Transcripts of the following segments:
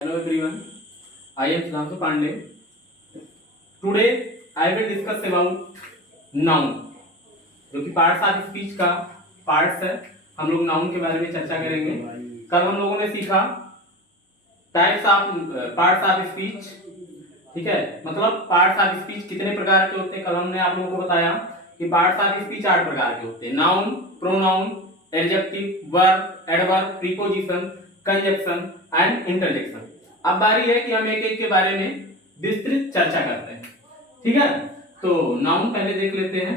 Hello everyone, I am Sudhanshu Pandey. Today I will discuss about noun, जो कि parts of speech का parts है। हम लोग नाउन के बारे में चर्चा करेंगे। कल हम लोगों ने सीखा types of parts of speech, ठीक है, मतलब पार्ट्स ऑफ स्पीच कितने प्रकार के होते हैं। कल हमने आप लोगों को बताया कि पार्ट्स ऑफ स्पीच 8 प्रकार के होते हैं: noun, pronoun, adjective, verb, adverb, preposition, conjunction and interjection. अब बारी है कि हम एक एक के बारे में विस्तृत चर्चा करते हैं, ठीक है। तो नाउन पहले देख लेते हैं।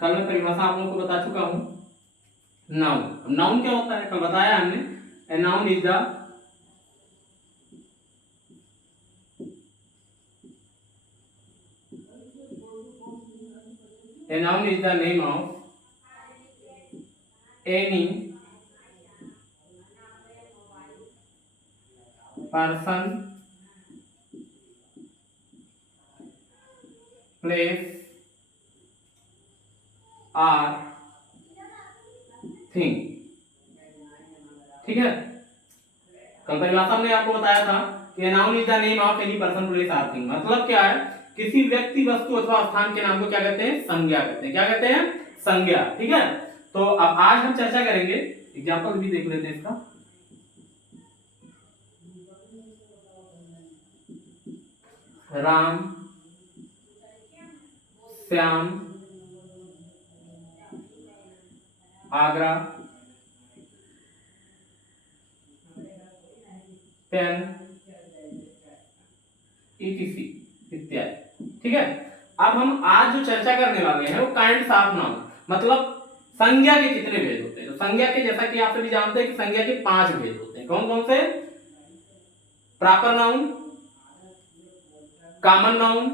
कल मैं परिभाषा आप लोगों को बता चुका हूं। नाउन नाउन क्या होता है, कल बताया हमने। A noun is the name of any person, place or thing, ठीक है। कल परिभाषा हमने आपको बताया था कि noun is the name of any person, place और थिंग। मतलब क्या है, किसी व्यक्ति, वस्तु अथवा स्थान के नाम को क्या कहते हैं, संज्ञा कहते हैं। क्या कहते हैं, संज्ञा, ठीक है। तो अब आज हम चर्चा करेंगे, एग्जांपल भी देख लेते हैं इसका। राम, श्याम, आगरा, पेन, ईटीसी इत्यादि, ठीक है। अब हम आज जो चर्चा करने वाले हैं वो काइंड्स ऑफ नाउन, मतलब संज्ञा के कितने भेद होते हैं। तो संज्ञा के, जैसा कि आप सभी जानते हैं कि संज्ञा के 5 भेद होते हैं। कौन कौन से? Proper noun, common noun,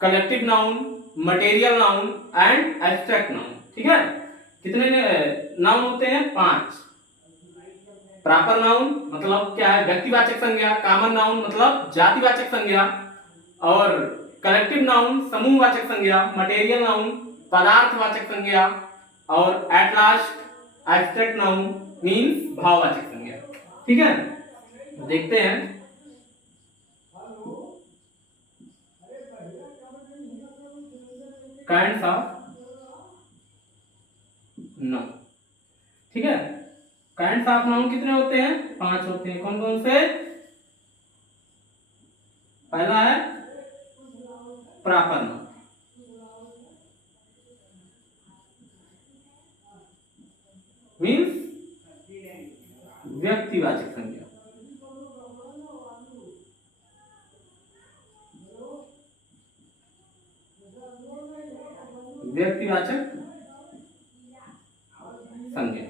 collective noun, material noun and abstract noun, ठीक है। कितने नाउन होते हैं? 5। प्रॉपर नाउन मतलब क्या है, व्यक्तिवाचक संज्ञा। कॉमन नाउन मतलब जातिवाचक संज्ञा। और कलेक्टिव नाउन समूहवाचक संज्ञा। मटेरियल नाउन पदार्थवाचक संज्ञा। और at last abstract noun means भाववाचक संज्ञा, ठीक है। देखते हैं काइंड्स ऑफ नाउन, ठीक है। काइंड्स ऑफ नाउन कितने होते हैं? 5 होते हैं। कौन कौन से? पहला है प्रॉपर नाउन, मींस व्यक्तिवाचक संज्ञा। व्यक्तिवाचक संज्ञा।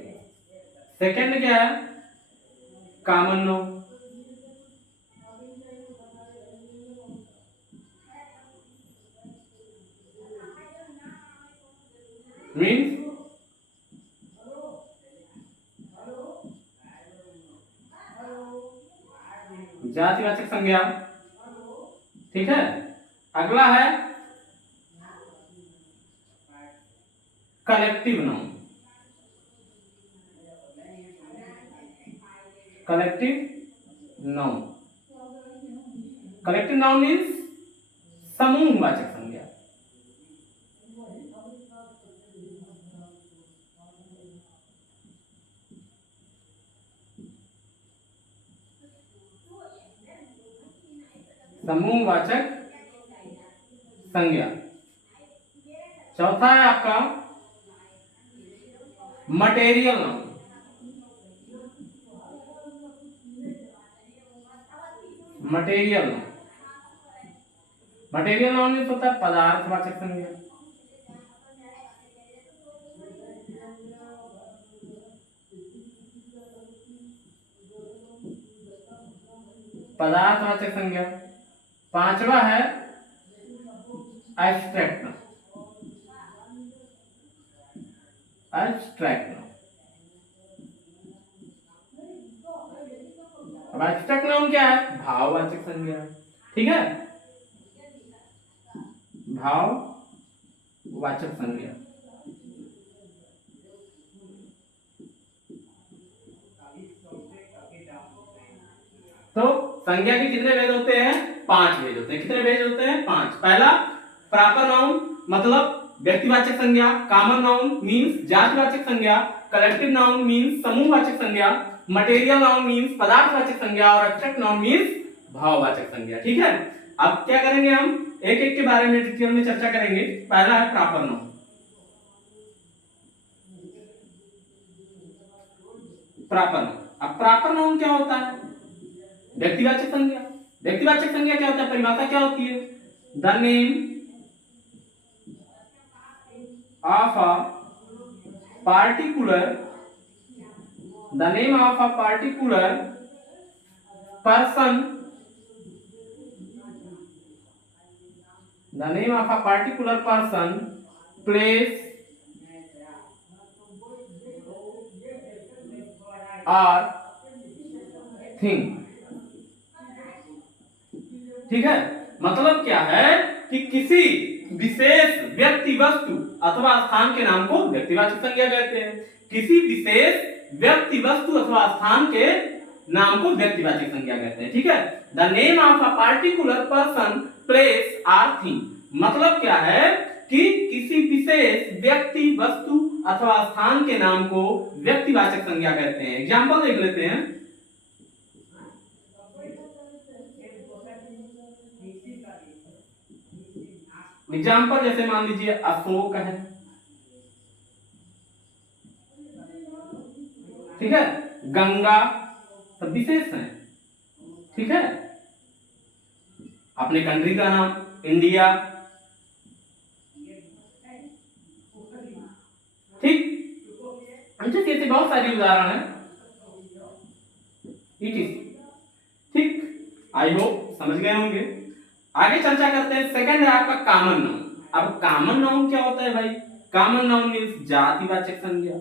सेकंड क्या है? कॉमन नाउन, मींस जातिवाचक संज्ञा, ठीक है। अगला है collective noun. Collective noun, collective noun means समूहवाचक संज्ञा। समूहवाचक संज्ञा। चौथा है आपका material noun. Material noun, material noun means होता है पदार्थवाचक संज्ञा। पदार्थवाचक संज्ञा। पांचवा है एब्स्ट्रैक्ट नाउन। एब्स्ट्रैक्ट नाउन, अब एब्स्ट्रैक्ट नाउन क्या है? भाववाचक संज्ञा, ठीक है। भाववाचक संज्ञा। तो संज्ञा के कितने भेद होते हैं? 5 भेद होते हैं। कितने भेद होते हैं? 5। पहला प्रॉपर नाउन मतलब व्यक्तिवाचक संज्ञा, कॉमन नाउन मींस जातिवाचक संज्ञा, कलेक्टिव नाउन मींस समूहवाचक संज्ञा, मटेरियल नाउन मींस पदार्थवाचक संज्ञा और एब्स्ट्रैक्ट नाउन मींस भाववाचक संज्ञा। ठीक है, अब क्या करेंगे हम एक एक के बारे में डिटेल में चर्चा करेंगे। पहला है प्रॉपर नाउन। प्रॉपर नाउन, अब प्रॉपर नाउन क्या होता है? व्यक्तिवाचक संज्ञा। व्यक्तिवाचक संज्ञा क्या होता है? परिभाषा क्या होती है? The name of a particular, the name of a particular person, the name of a particular person, place or thing। ठीक है, मतलब क्या है कि किसी विशेष व्यक्ति, वस्तु अथवा स्थान के नाम को व्यक्तिवाचक संज्ञा कहते हैं। किसी विशेष व्यक्ति, वस्तु अथवा स्थान के नाम को व्यक्तिवाचक संज्ञा कहते हैं। ठीक है, the name of a particular person, place और थिंग, मतलब क्या है कि किसी विशेष व्यक्ति, वस्तु अथवा स्थान के नाम को व्यक्तिवाचक संज्ञा कहते हैं। एग्जांपल देख लेते हैं। एग्जांपल जैसे मान लीजिए अशोक है, ठीक है, गंगा, सब विशेष हैं। ठीक है, अपने कंट्री का नाम इंडिया। ठीक, ऐसे बहुत सारी उदाहरण है। ठीक, आई होप समझ गए होंगे। आगे चर्चा करते हैं। सेकंड है आपका कॉमन नाउन। अब कॉमन नाउन क्या होता है भाई? कॉमन नाउन मींस जातिवाचक संज्ञा।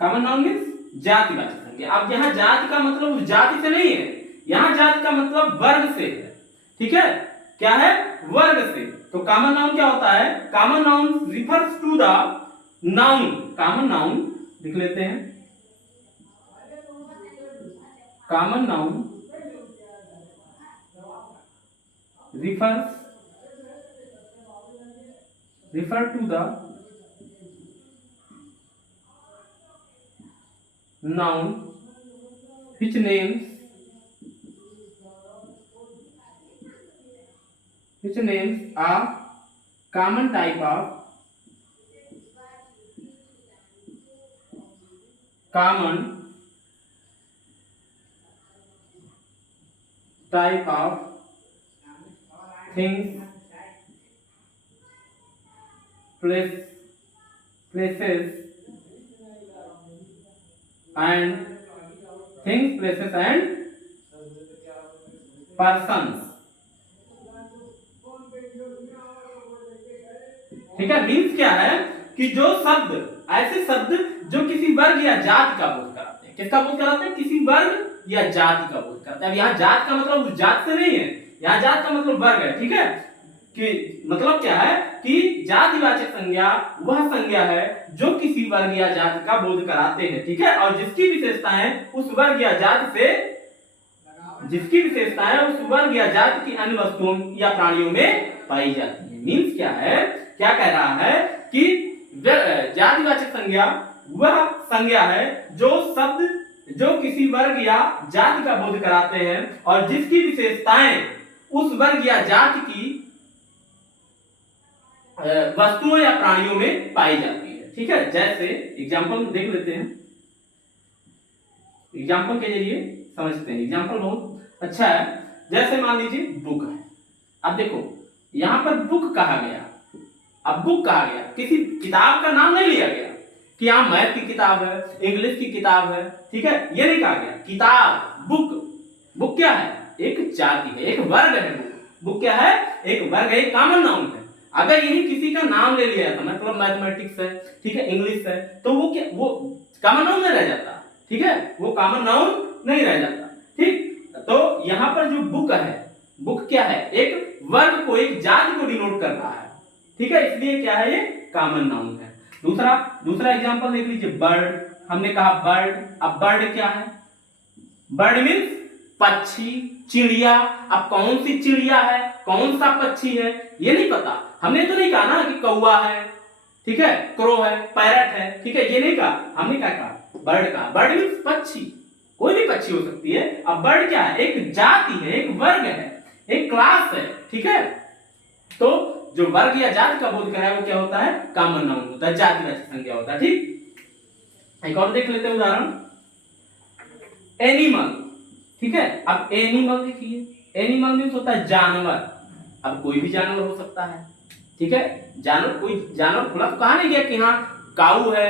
कॉमन नाउन मींस जातिवाचक संज्ञा। अब यहाँ जाति का मतलब उस जाति से नहीं है, यहाँ जाति का मतलब वर्ग से है। ठीक है, क्या है? वर्ग से। तो कॉमन नाउन क्या होता है? Common noun refers to the noun. Common noun लिख लेते हैं। Common noun refer to the noun which names a common type of things, places and persons। ठीक है, मीन्स क्या है कि जो शब्द, ऐसे शब्द जो किसी वर्ग या जाति का बोध कराते हैं। किसका बोध कराते हैं? किसी वर्ग या जाति का बोध कराते हैं। अब यहाँ जात का मतलब उस जात से नहीं है, यहाँ जात का मतलब वर्ग है। ठीक है, कि मतलब क्या है कि जातिवाचक संज्ञा वह संज्ञा है जो किसी वर्ग या जाति का बोध कराते हैं। ठीक है, और जिसकी विशेषताएं उस वर्ग या जाति की अन्य वस्तुओं या प्राणियों में पाई जाती है। मीन्स क्या है, क्या कह रहा है कि जातिवाचक संज्ञा वह संज्ञा है जो शब्द जो किसी वर्ग या जाति का बोध कराते हैं और जिसकी विशेषताएं उस वर्ग या जाति की वस्तुओं या प्राणियों में पाई जाती है। ठीक है, जैसे एग्जांपल देख लेते हैं। एग्जांपल के जरिए समझते हैं। एग्जांपल बहुत अच्छा है। जैसे मान लीजिए बुक है। अब देखो यहां पर बुक कहा गया। अब बुक कहा गया, किसी किताब का नाम नहीं लिया गया कि यहाँ मैथ की किताब है, इंग्लिश की किताब है। ठीक है, ये नहीं कहा गया। किताब, बुक क्या है? एक जाति है, एक वर्ग है। बुक क्या है? एक वर्ग है, एक कॉमन नाउन है। अगर यही किसी का नाम ले लिया जाता, मतलब मैथमेटिक्स है, ठीक है, इंग्लिश है, तो वो क्या, वो कॉमन नाउन नहीं रह जाता। ठीक है, वो कॉमन नाउन नहीं रह जाता। ठीक, तो यहाँ पर जो बुक है, बुक क्या है? एक वर्ग को, एक जाति को डिनोट कर रहा है। ठीक है, इसलिए क्या है? ये कॉमन नाउन है। दूसरा दूसरा एग्जांपल देख लीजिए, बर्ड। हमने कहा बर्ड। अब बर्ड क्या है? बर्ड मीन्स पक्षी, चिड़िया। अब कौन सी चिड़िया है, कौन सा पक्षी है, ये नहीं पता। हमने तो नहीं कहा ना कि कौवा है, ठीक है, क्रो है, पैरट है, ठीक है, ये नहीं कहा। हमने क्या कहा? बर्ड का। बर्ड मीन्स पक्षी, कोई भी पक्षी हो सकती है। अब बर्ड क्या है? एक जाति है, एक वर्ग है, एक क्लास है, ठीक है। तो जो वर्ग या जाति का बोध कराए वो क्या होता है? कॉमन नाउन होता है, जातिवाचक संज्ञा होता है, ठीक। एक और देख लेते हैं उदाहरण, एनिमल, ठीक है। अब एनिमल देखिए, एनिमल मीन्स होता है जानवर। अब कोई भी जानवर हो सकता है, ठीक है। जानवर, कोई जानवर खुला तो कहा नहीं गया कि हाँ काऊ है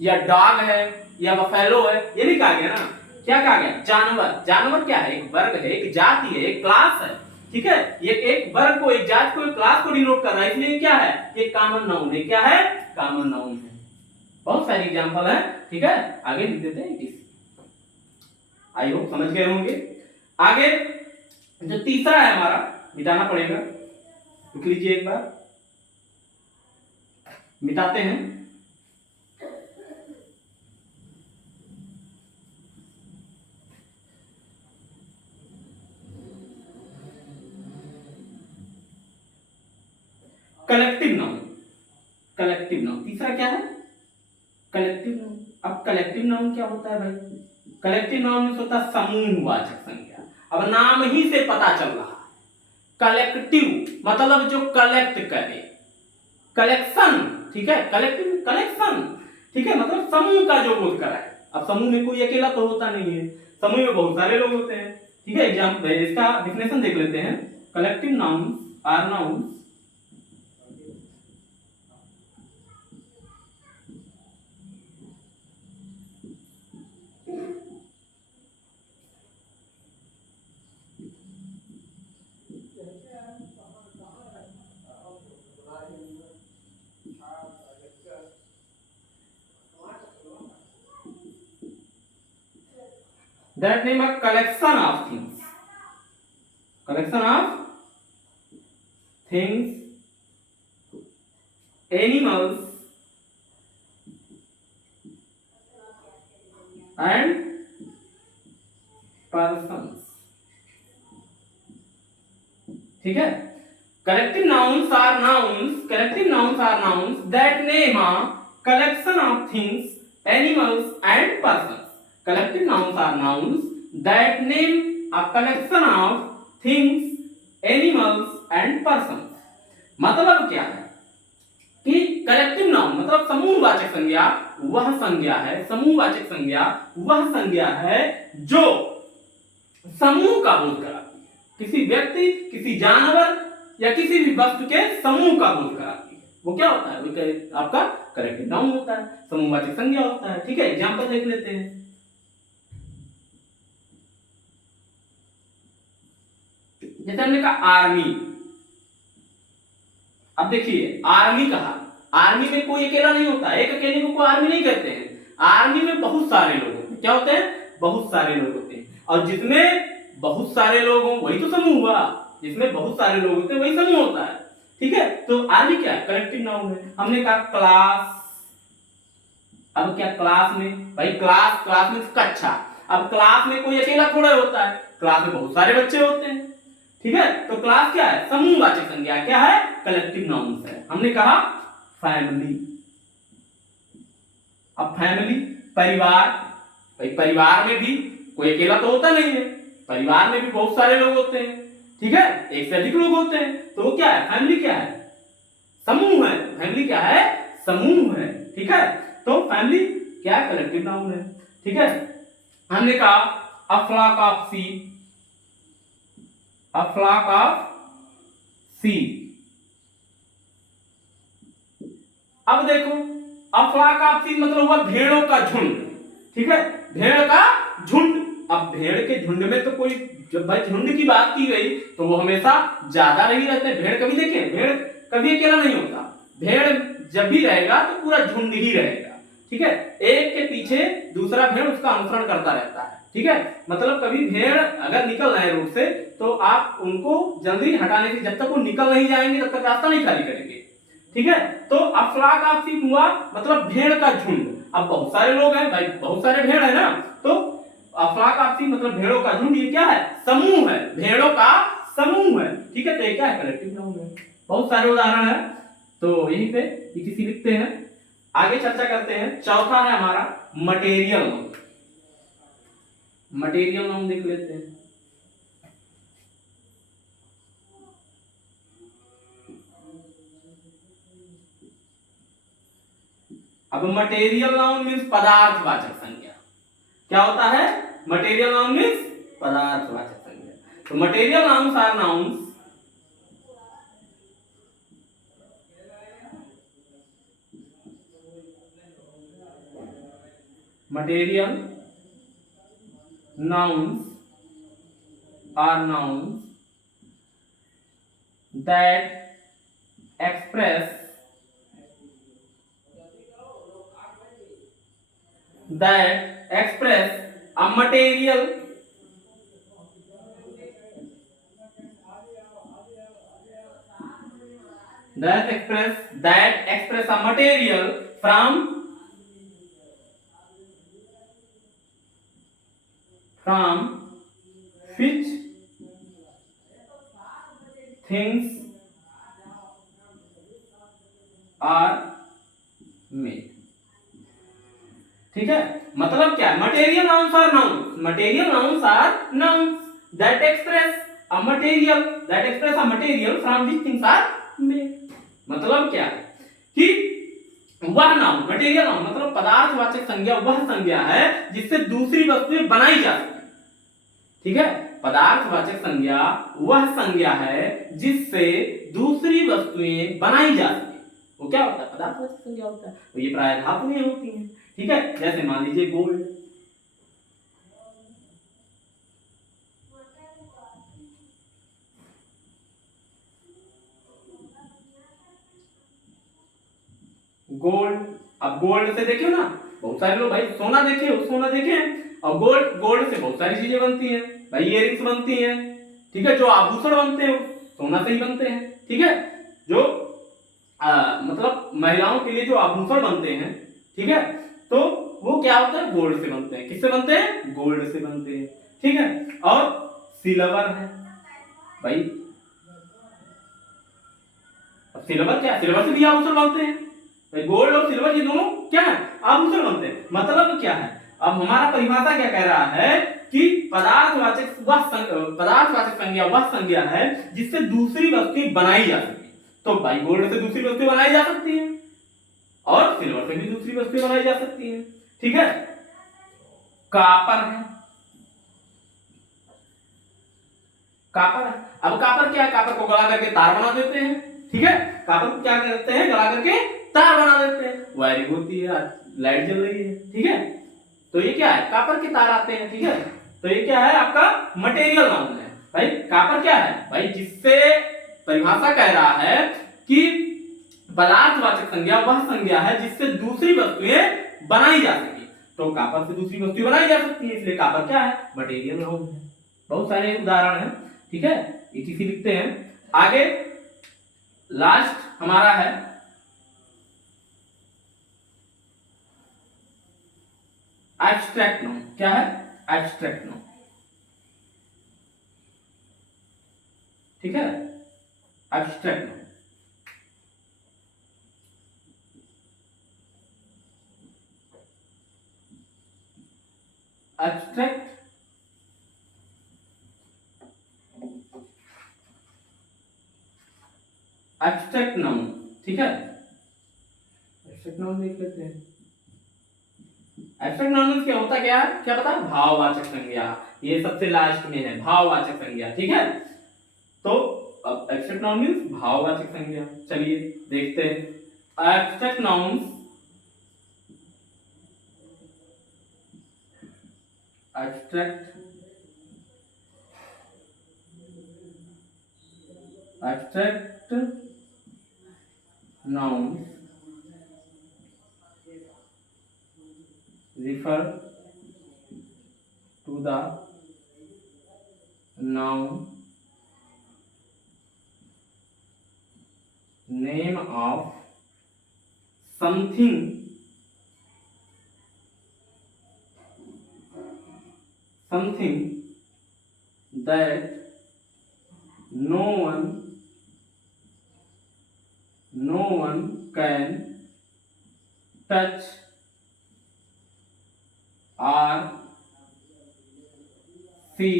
या डॉग है या बफेलो है, ये नहीं कहा गया ना। क्या कहा गया? जानवर। जानवर क्या है? एक वर्ग है, एक जाति है, एक क्लास है, ठीक है। ये एक वर्ग को, एक जाति को, एक क्लास को डिनोट कर रहा है, इसलिए क्या है? ये कॉमन नाउन है। क्या है? कॉमन नाउन है। बहुत सारे एग्जांपल है, ठीक है। आगे लिख देते हैं, आई होप समझ गए होंगे। आगे जो तीसरा है हमारा, मिटाना पड़ेगा, लिख लीजिए एक बार, मिटाते हैं। Collective noun. कलेक्टिव नाउन तीसरा क्या है? Collective noun. अब कलेक्टिव नाउन क्या होता है भाई? कलेक्टिव नाउन मीन्स होता है समूहवाचक संज्ञा। अब नाम ही से पता चल रहा है, कलेक्टिव मतलब जो कलेक्ट करे, कलेक्शन, ठीक है। कलेक्टिव कलेक्शन, ठीक है, मतलब समूह का जो बोध कराए। अब समूह में कोई अकेला तो होता नहीं है, समूह में बहुत सारे लोग होते हैं, ठीक है। एग्जांपल, इसका डेफिनेशन देख लेते हैं। Collective nouns are nouns that name a collection of things, collection of things, animals and persons, ठीक है। collective nouns are nouns, collective nouns are nouns that name a collection of things, animals and persons. Collective nouns are nouns that name a collection of things, animals and persons. मतलब क्या है कि collective noun मतलब समूहवाचक संज्ञा वह संज्ञा है, समूहवाचक संज्ञा वह संज्ञा है जो समूह का बोध कराती है। किसी व्यक्ति, किसी जानवर या किसी भी वस्तु के समूह का बोध कराती है, वो क्या होता है? वो आपका कलेक्टिव नाउन होता है, समूहवाचक संज्ञा होता है, ठीक है। एग्जांपल देख लेते हैं। जैसे हमने कहा आर्मी। अब देखिए, आर्मी कहा, आर्मी में कोई अकेला नहीं होता, एक अकेले को कोई आर्मी नहीं कहते हैं। आर्मी में बहुत सारे लोग होते हैं। क्या होते हैं? बहुत सारे लोग होते हैं। और जिसमें बहुत सारे लोग हों वही तो समूह हुआ, जिसमें बहुत सारे लोग होते हैं वही समूह होता है, ठीक है। तो आर्मी क्या है? कलेक्टिव नाउन है। हमने कहा क्लास। अब क्या क्लास में? भाई क्लास, क्लास में कक्षा। अब क्लास में कोई अकेला थोड़ा होता है, क्लास में बहुत सारे बच्चे होते हैं, ठीक है। तो क्लास क्या है? समूहवाचक संज्ञा। क्या है? कलेक्टिव नाउन है। हमने कहा फैमिली। अब फैमिली परिवार, भाई परिवार में भी कोई अकेला तो होता नहीं है, परिवार में भी बहुत सारे लोग होते हैं, ठीक है, एक से अधिक लोग होते हैं। तो वो क्या है? फैमिली क्या है? समूह है। फैमिली क्या है? समूह है, ठीक है। तो फैमिली क्या है? कलेक्टिव नाउन है, ठीक है। हमने कहा a flock of sheep, a flock of sheep। अब देखो, a flock of sheep मतलब हुआ भेड़ों का झुंड, ठीक है, भेड़ का झुंड। अब भेड़ के झुंड में तो कोई, जब भाई झुंड की बात की गई तो वो हमेशा ज्यादा नहीं रहते। भेड़ कभी देखिए, भेड़ कभी अकेला नहीं होता। भेड़ जब भी रहेगा तो पूरा झुंड ही रहेगा, ठीक है। एक के पीछे दूसरा भेड़ उसका अनुसरण करता रहता है, ठीक है। मतलब कभी भेड़ अगर निकल रहे हैं रोड से तो आप उनको जल्दी हटाने से, जब तक वो निकल नहीं जाएंगे तब तक रास्ता नहीं खाली करेंगे, ठीक है। तो अब फ्लॉक ऑफ शीप हुआ मतलब भेड़ का झुंड। अब बहुत सारे लोग हैं भाई, बहुत सारे भेड़ है ना, तो फ्लॉक ऑफ शीप मतलब भेड़ों का झुंड। ये क्या है? समूह है, भेड़ों का समूह है। ठीक है, तो ये क्या है? कलेक्टिव नाउन है। बहुत सारे उदाहरण है, तो यहीं पे किसी लिखते हैं। आगे चर्चा करते हैं। चौथा है हमारा मटेरियल नाउन। मटेरियल नाउन देख लेते हैं। अब मटेरियल नाउन मीन्स पदार्थवाचक संज्ञा। क्या होता है? मटेरियल नाउन मीन्स पदार्थवाचक संज्ञा। तो material nouns are nouns material nouns are nouns that express a material that express a material from which things are made। ठीक है, मतलब क्या? Material nouns are nouns, material nouns are nouns that express a material, that express a material from which things are made. मतलब क्या है कि वह noun, material noun मतलब पदार्थवाचक संज्ञा वह संज्ञा है जिससे दूसरी वस्तुएं बनाई जा सके। ठीक है, पदार्थवाचक संज्ञा वह संज्ञा है जिससे दूसरी वस्तुएं बनाई जा सके। वो क्या होता है? पदार्थवाचक संज्ञा होता है। तो ये प्राय धातुएं होती हैं। ठीक है, जैसे मान लीजिए गोल्ड। गोल्ड, अब गोल्ड से देखियो ना, बहुत सारे लोग भाई सोना देखे हो, सोना देखे हैं, और गोल्ड से बहुत सारी चीजें बनती हैं भाई, इयररिंग्स बनती हैं। ठीक है, जो आभूषण बनते हैं सोना से ही बनते हैं। ठीक है, जो मतलब महिलाओं के लिए जो आभूषण बनते हैं, ठीक है, तो वो क्या होता है? गोल्ड से बनते हैं। किससे बनते हैं? गोल्ड से बनते हैं। ठीक है, और सिल्वर है भाई, सिल्वर क्या? सिल्वर से भी आभूषण बनते हैं भाई। गोल्ड और सिल्वर ये दोनों क्या है? आभूषण बनते हैं। मतलब क्या है? अब हमारा परिभाषा क्या कह रहा है कि पदार्थवाचक संज्ञा वह संज्ञा है जिससे दूसरी वस्तुएं बनाई जा सके। तो भाई गोल्ड से दूसरी वस्तुएं बनाई जा सकती हैं और सिल्वर से भी दूसरी वस्तुएं बनाई जा सकती हैं। ठीक है, कापर है, कापर है। अब कापर क्या है? कापर को गला करके तार बना देते हैं। ठीक है, कापर को क्या करते हैं? गला करके तार बना देते हैं। वायरिंग होती है, लाइट जल रही है। ठीक है, तो ये क्या है? कापर के तार आते हैं। ठीक है, तो ये क्या है? आपका मटेरियल नाउन है भाई। कापर क्या है भाई? जिससे परिभाषा कह रहा है कि पदार्थवाचक संज्ञा वह संज्ञा है जिससे दूसरी वस्तुएं बनाई जा सके। तो कापर से दूसरी वस्तु बनाई जा सकती है, इसलिए कापर क्या है? मटेरियल नाउन है। बहुत सारे उदाहरण हैं। ठीक है, इसी लिखते हैं। आगे लास्ट हमारा है एब्स्ट्रैक्ट नाउन। क्या है? Abstract noun. ठीक है, abstract noun. Abstract abstract noun. ठीक है, एब्स्ट्रैक्ट नाउन देख लेते हैं। एब्स्ट्रैक्ट नाउन क्या होता क्या है? क्या पता? भाववाचक संज्ञा। ये सबसे लास्ट में है, भाववाचक संज्ञा। ठीक है, तो अब एब्स्ट्रैक्ट नाउन मींस भाववाचक संज्ञा। चलिए देखते हैं। Abstract nouns abstract abstract nouns refer to the noun name of something that no one can touch or see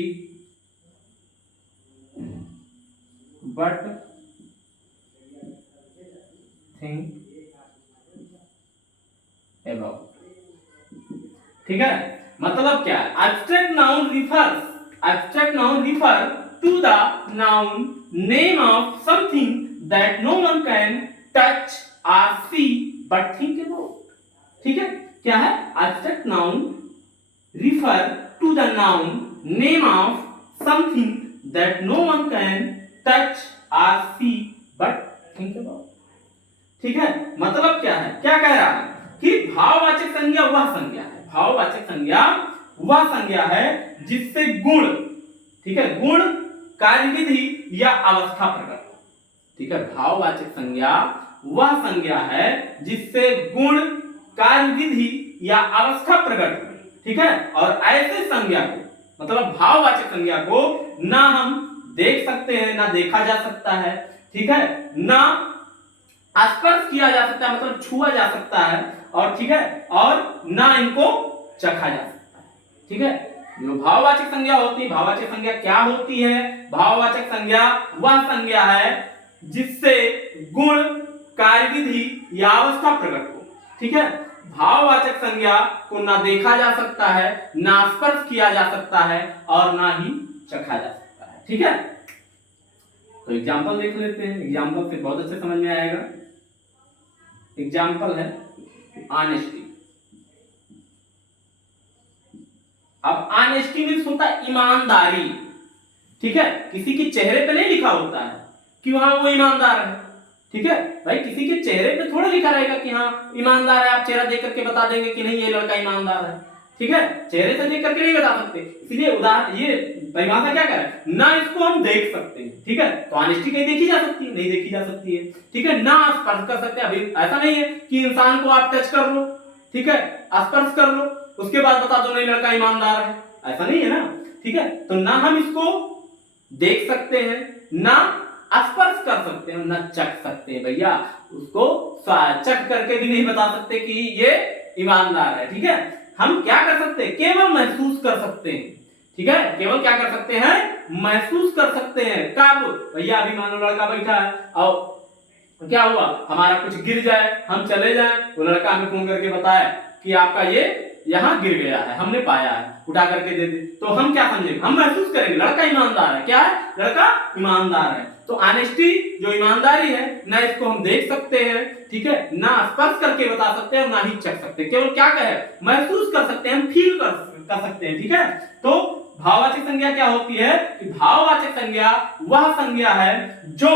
but think about। ठीक है, मतलब क्या है? Abstract noun refer to the noun name of something that no one can touch or see but think about. ठीक है, क्या है? Abstract noun refer to the noun name of something that no one can touch or see but think about. ठीक है, मतलब क्या है? क्या कह रहा है कि भाववाचक संज्ञा वह संज्ञा है, भाववाचक संज्ञा वह संज्ञा है जिससे गुण, ठीक है, गुण, कार्यविधि या अवस्था प्रकट हो। ठीक है, भाववाचक संज्ञा वह संज्ञा है जिससे गुण, कार्यविधि या अवस्था प्रकट हो। ठीक है, और ऐसे संज्ञा को, मतलब भाववाचक संज्ञा को ना हम देख सकते हैं, ना देखा जा सकता है, ठीक है, ना स्पर्श किया जा सकता है, मतलब छुआ जा सकता है, और ठीक है, और ना इनको चखा जा सकता है। ठीक है, जो भाववाचक संज्ञा होती है, भाववाचक संज्ञा क्या होती है? भाववाचक संज्ञा वह संज्ञा है जिससे गुण, कार्यविधि या अवस्था प्रकट हो। ठीक है, भाववाचक संज्ञा को ना देखा जा सकता है, ना स्पर्श किया जा सकता है, और ना ही चखा जा सकता है। ठीक है, तो एग्जाम्पल देख लेते हैं, एग्जाम्पल से बहुत अच्छे समझ में आएगा। एग्जाम्पल है ऑनेस्टी। अब ऑनेस्टी मीन्स होता है ईमानदारी। ठीक है, किसी के चेहरे पे नहीं लिखा होता है कि वहां वो ईमानदार है। ठीक है भाई, किसी के चेहरे पे थोड़ा लिखा रहेगा कि हाँ ईमानदार है, आप चेहरा देख करके बता देंगे कि नहीं ये लड़का ईमानदार है। ठीक है, चेहरे से देख करके नहीं बता सकते, इसलिए उदाहरण ये परिभाषा क्या करे, ना इसको हम देख सकते हैं। ठीक है, तो ऑनेस्टी कहीं देखी जा सकती है? नहीं देखी जा सकती है। ठीक है, ना स्पर्श कर सकते हैं, अभी ऐसा नहीं है कि इंसान को आप टच कर लो, ठीक है, स्पर्श कर लो, उसके बाद बता दो नहीं लड़का ईमानदार है, ऐसा नहीं है ना। ठीक है, तो ना हम इसको देख सकते हैं, ना स्पर्श कर सकते हैं, ना चख सकते हैं भैया, उसको चख करके भी नहीं बता सकते कि ये ईमानदार है। ठीक है, हम क्या कर सकते हैं? केवल महसूस कर सकते हैं। ठीक है, केवल क्या कर सकते हैं? महसूस कर सकते हैं। कब? भैया अभी मान लो लड़का बैठा है और क्या हुआ, हमारा कुछ गिर जाए, हम चले जाए, वो लड़का हमें फोन करके बताए कि आपका ये यहाँ गिर गया है, हमने पाया है, उठा करके दे दे, तो हम क्या समझेंगे? हम महसूस करेंगे लड़का ईमानदार है। क्या है? लड़का ईमानदार है। तो ऑनेस्टी जो ईमानदारी है, ना इसको हम देख सकते हैं, ठीक है, ना स्पर्श करके बता सकते हैं, ना ही चख सकते हैं, केवल क्या कहे, महसूस कर सकते हैं, हम फील कर सकते हैं। ठीक है, तो भाववाचक संज्ञा क्या होती है कि भाववाचक संज्ञा वह संज्ञा है जो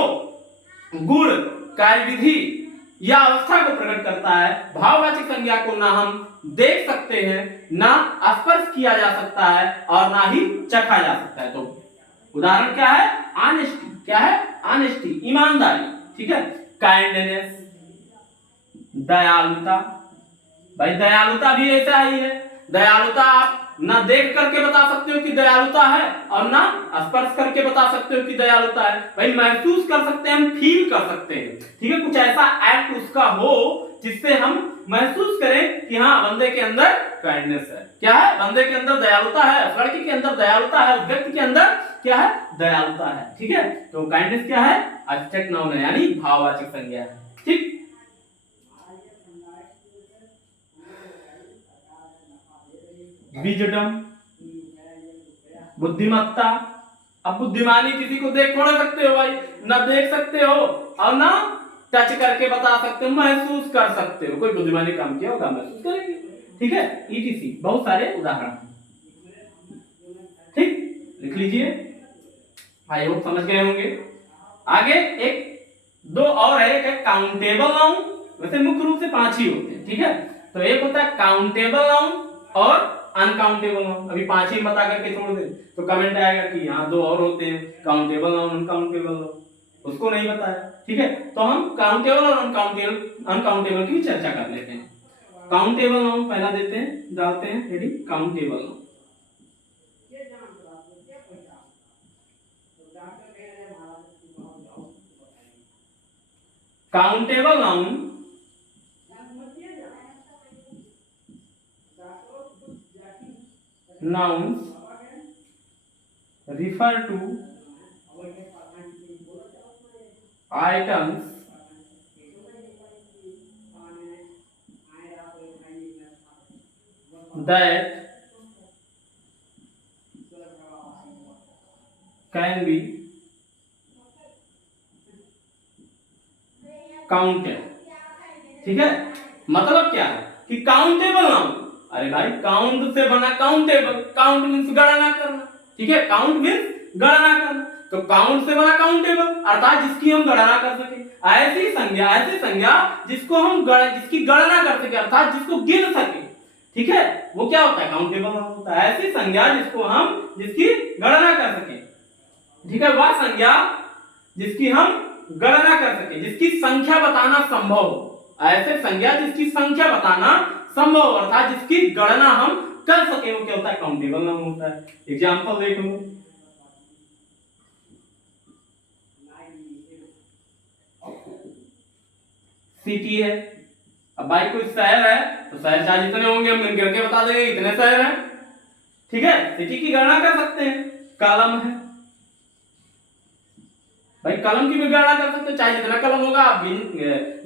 गुण, कार्यविधि या अवस्था को प्रकट करता है। भाववाचक संज्ञा को ना हम देख सकते हैं, ना स्पर्श किया जा सकता है, और ना ही चखा जा सकता है। तो उदाहरण क्या है? ऑनेस्टी। क्या है? ऑनेस्टी, ईमानदारी। ठीक है, काइंडनेस, दयालुता। भाई दयालुता भी ऐसा ही है, दयालुता आप ना देख करके बता सकते हो कि दयालुता है, और ना स्पर्श करके बता सकते हो कि दयालुता है। भाई महसूस कर सकते हैं, हम फील कर सकते हैं। ठीक है, कुछ ऐसा एक्ट उसका हो जिससे हम महसूस करें कि हाँ बंदे के अंदर काइंडनेस है। क्या है? बंदे के अंदर दयालुता है, उस लड़की के अंदर दयालुता है, उस व्यक्ति के अंदर क्या है? दयालुता है। ठीक है, तो काइंडनेस क्या है? एब्स्ट्रैक्ट नाउन है, यानी भाववाचक संज्ञा है। ठीक, विजडम, बुद्धिमत्ता। अब बुद्धिमानी किसी को देख थोड़ा सकते हो भाई, ना देख सकते हो और ना टच करके बता सकते हो, महसूस कर सकते हो। कोई बुद्धिमानी काम किया होगा, महसूस करेंगे। ठीक है, ईटीसी बहुत सारे उदाहरण। ठीक, लिख लीजिए, आई होप समझ गए होंगे। आगे एक दो और है, एक है काउंटेबल नाउन। वैसे मुख्य रूप से 5 ही होते हैं। ठीक है, तो एक होता है काउंटेबल नाउन और अनकाउंटेबल नाउन। अभी 5 ही बता करके छोड़ दे तो कमेंट आएगा कि यहाँ 2 और होते हैं, काउंटेबल नाउन, अनकाउंटेबल नाउन। उसको नहीं बताया। ठीक है, तो हम काउंटेबल और अनकाउंटेबल की चर्चा कर लेते हैं। काउंटेबल नाउन पहला देते हैं, डालते हैं heading countable noun. Countable noun nouns refer to items that can be counted। ठीक है, मतलब क्या है कि काउंटेबल नाउन, अरे भाई काउंट से बना काउंटेबल, काउंट मींस गणना करना। ठीक है, काउंट मींस गणना करना, तो काउंट से बना काउंटेबल अर्थात जिसकी हम गणना कर सके। ऐसी संज्ञा जिसको हम जिसकी गणना कर सके अर्थात जिसको गिन सके। ठीक है, वो क्या होता है, काउंटेबल नाउन होता है। ऐसी संज्ञा जिसकी गणना कर सके। ठीक है, वह संज्ञा जिसकी हम गणना कर सके, जिसकी संख्या बताना संभव हो। ऐसे संज्ञा जिसकी संख्या बताना संभव अर्थात जिसकी गणना हम कर सके, वो क्या होता है, काउंटेबल नाउन होता है। एग्जांपल देख लो, सिटी है। अब भाई कोई शहर है तो शहर चाहे जितने होंगे हम गिन करके बता देंगे इतने शहर हैं। ठीक है, सिटी की गणना कर सकते हैं। कलम है भाई, कलम की भी गणना कर सकते हैं, चाहे जितना कलम होगा आप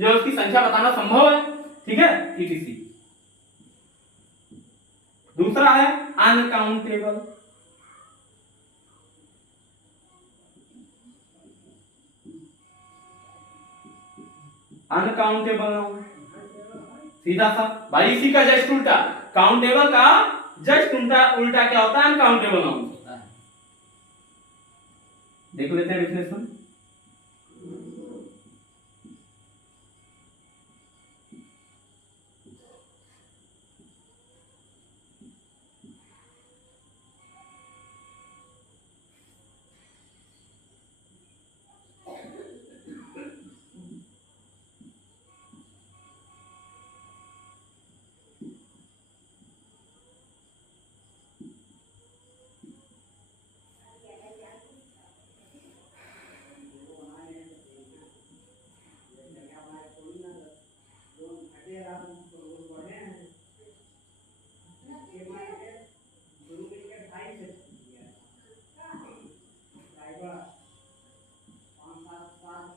जो उसकी संख्या बताना संभव है। ठीक है, etc। दूसरा है अनकाउंटेबल। अनकाउंटेबल नाउन सीधा सा भाई, इसी का जस्ट उल्टा, काउंटेबल का जस्ट उल्टा क्या होता है, अनकाउंटेबल नाउन होता है। देख लेते हैं definition.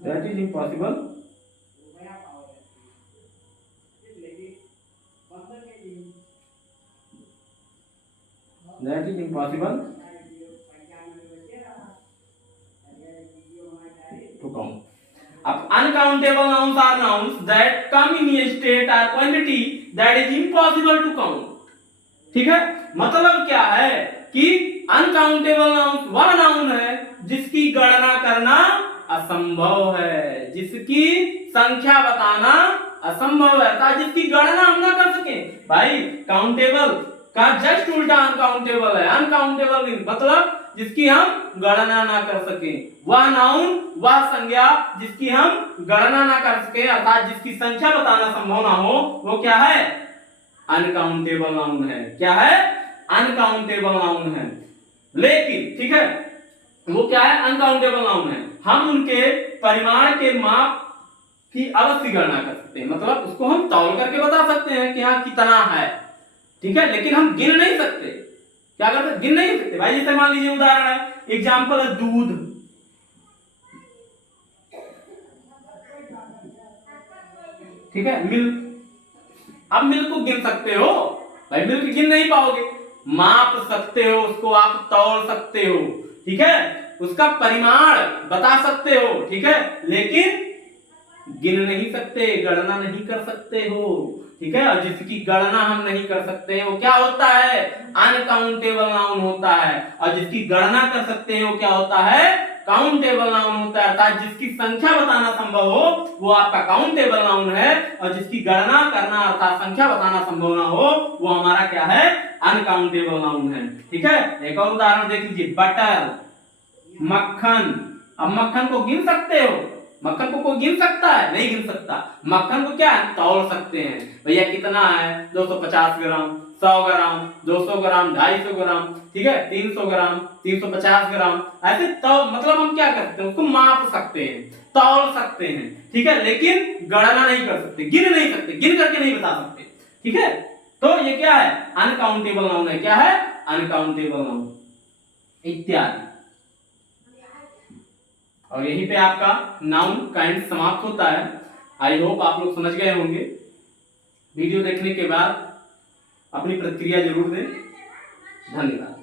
That is impossible. That is impossible to count. अब uncountable nouns are nouns that come in a state or quantity that is impossible to count. ठीक है, मतलब क्या है कि अनकाउंटेबल नाउन वह नाउन है जिसकी गणना करना असंभव है, जिसकी संख्या बताना असंभव है अर्थात जिसकी गणना हम ना कर सके। भाई काउंटेबल का जस्ट उल्टा अनकाउंटेबल है। अनकाउंटेबल मतलब जिसकी हम गणना ना कर सके, वह नाउन वह संज्ञा जिसकी हम गणना ना कर सके अर्थात जिसकी संख्या बताना संभव ना हो, वो क्या है, अनकाउंटेबल नाउन है। क्या है, अनकाउंटेबल नाउन है। लेकिन ठीक है, वो क्या है, अनकाउंटेबल नाउन है। हम उनके परिमाण के माप की अवश्य गणना कर सकते हैं, मतलब उसको हम तौल करके बता सकते हैं कि हाँ कितना है। ठीक है, लेकिन हम गिन नहीं सकते। क्या करते, गिन नहीं सकते। भाई जैसे मान लीजिए उदाहरण है, एग्जांपल है दूध। ठीक है, मिल्क। अब मिल्क को गिन सकते हो भाई, मिल्क गिन नहीं पाओगे, माप सकते हो उसको, आप तौल सकते हो। ठीक है, उसका परिमाण बता सकते हो। ठीक है, लेकिन गिन नहीं सकते, गणना नहीं कर सकते हो। ठीक है, और जिसकी गणना हम नहीं कर सकते हैं वो क्या होता है, अनकाउंटेबल नाउन होता है। और जिसकी गणना कर सकते हैं वो क्या होता है, काउंटेबल नाउन होता है अर्थात जिसकी संख्या बताना संभव हो वो आपका काउंटेबल नाउन है, और जिसकी गणना करना अर्थात संख्या बताना संभव ना हो वो हमारा क्या है, अनकाउंटेबल नाउन है। ठीक है, एक और उदाहरण देख लीजिए, बटर, मक्खन अब मक्खन को गिन सकते हो? मक्खन को कोई गिन सकता है? नहीं गिन सकता। मक्खन को क्या है, तौल सकते हैं। भैया कितना है, 250 ग्राम, 100 ग्राम, 200 ग्राम, 250 ग्राम, ठीक है, 300 ग्राम, 350 ग्राम, ऐसे तो मतलब हम क्या कर सकते हैं, उसको माप सकते हैं, तौल सकते हैं, ठीक है, लेकिन गणना नहीं कर सकते, गिन नहीं सकते, गिन करके नहीं बता सकते, ठीक है। तो ये क्या है, अनकाउंटेबल नाउन है। क्या है, अनकाउंटेबल नाउन इत्यादि। और यहीं पे आपका नाउन काइंड समाप्त होता है। आई होप आप लोग समझ गए होंगे। वीडियो देखने के बाद अपनी प्रतिक्रिया जरूर दें। धन्यवाद।